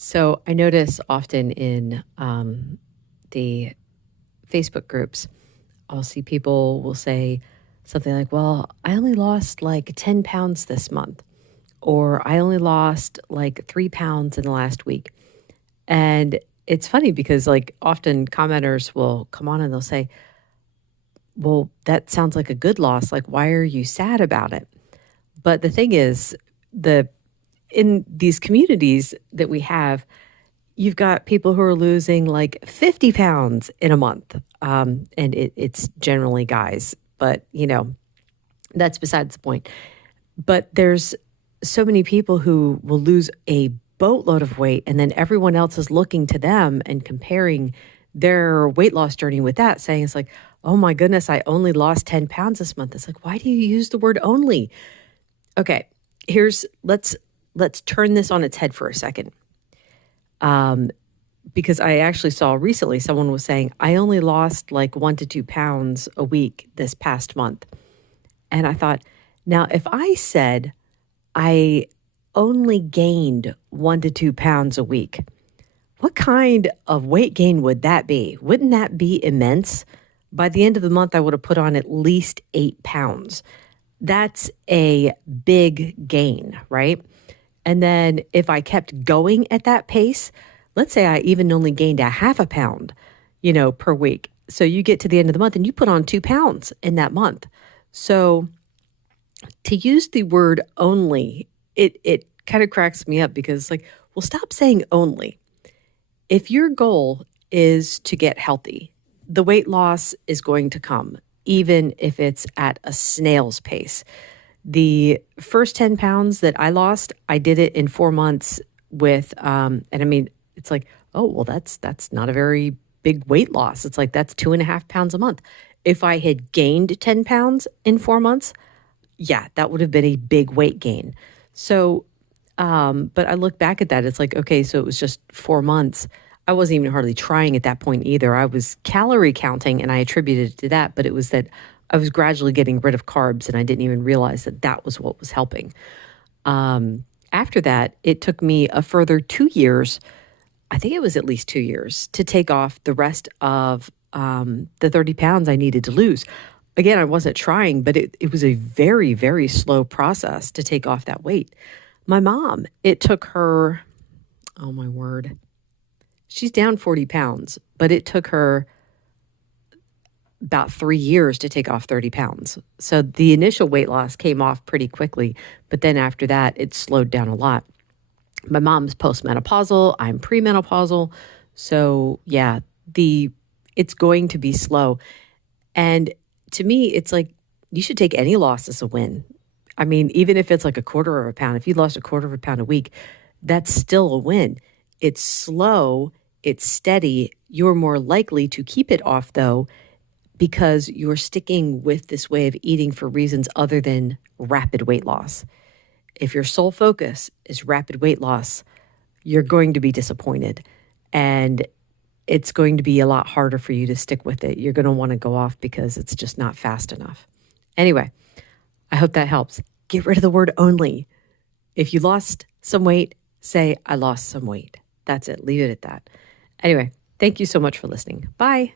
So I notice often in the Facebook groups, I'll see people will say something like, well, I only lost like 10 pounds this month, or I only lost like 3 pounds in the last week. And it's funny because, like, often commenters will come on and they'll say, well, that sounds like a good loss. Like, why are you sad about it? But the thing is, the in these communities that we have, you've got people who are losing like 50 pounds in a month. And it's generally guys, but that's besides the point. But there's so many people who will lose a boatload of weight, and then everyone else is looking to them and comparing their weight loss journey with that, saying it's like, oh my goodness, I only lost 10 pounds this month. It's like, why do you use the word only? Okay, let's turn this on its head for a second. Because I actually saw recently someone was saying, I only lost like 1 to 2 pounds a week this past month. And I thought, now if I said I only gained 1 to 2 pounds a week, what kind of weight gain would that be? Wouldn't that be immense? By the end of the month, I would have put on at least 8 pounds. That's a big gain, right? And then if I kept going at that pace, let's say I even only gained a half a pound, per week. So you get to the end of the month and you put on 2 pounds in that month. So to use the word only, it kind of cracks me up because it's like, well, stop saying only. If your goal is to get healthy, the weight loss is going to come, even if it's at a snail's pace. The first 10 pounds that I lost, I did it in 4 months with, and I mean, it's like, oh, well, that's not a very big weight loss. It's like, that's 2.5 pounds a month. If I had gained 10 pounds in 4 months, yeah, that would have been a big weight gain. So, but I look back at that, it's like, okay, so it was just 4 months. I wasn't even hardly trying at that point either. I was calorie counting and I attributed it to that, but it was that I was gradually getting rid of carbs and I didn't even realize that that was what was helping. After that, it took me a further 2 years, I think it was at least 2 years, to take off the rest of the 30 pounds I needed to lose. Again, I wasn't trying, but it was a very, very slow process to take off that weight. My mom, it took her, oh my word, she's down 40 pounds, but it took her about 3 years to take off 30 pounds. So the initial weight loss came off pretty quickly, but then after that, it slowed down a lot. My mom's postmenopausal, I'm premenopausal. So yeah, it's going to be slow. And to me, it's like, you should take any loss as a win. I mean, even if it's like a quarter of a pound, if you lost a quarter of a pound a week, that's still a win. It's slow, it's steady. You're more likely to keep it off though, because you're sticking with this way of eating for reasons other than rapid weight loss. If your sole focus is rapid weight loss, you're going to be disappointed. And it's going to be a lot harder for you to stick with it. You're going to want to go off because it's just not fast enough. Anyway, I hope that helps. Get rid of the word only. If you lost some weight, say, I lost some weight. That's it. Leave it at that. Anyway, thank you so much for listening. Bye.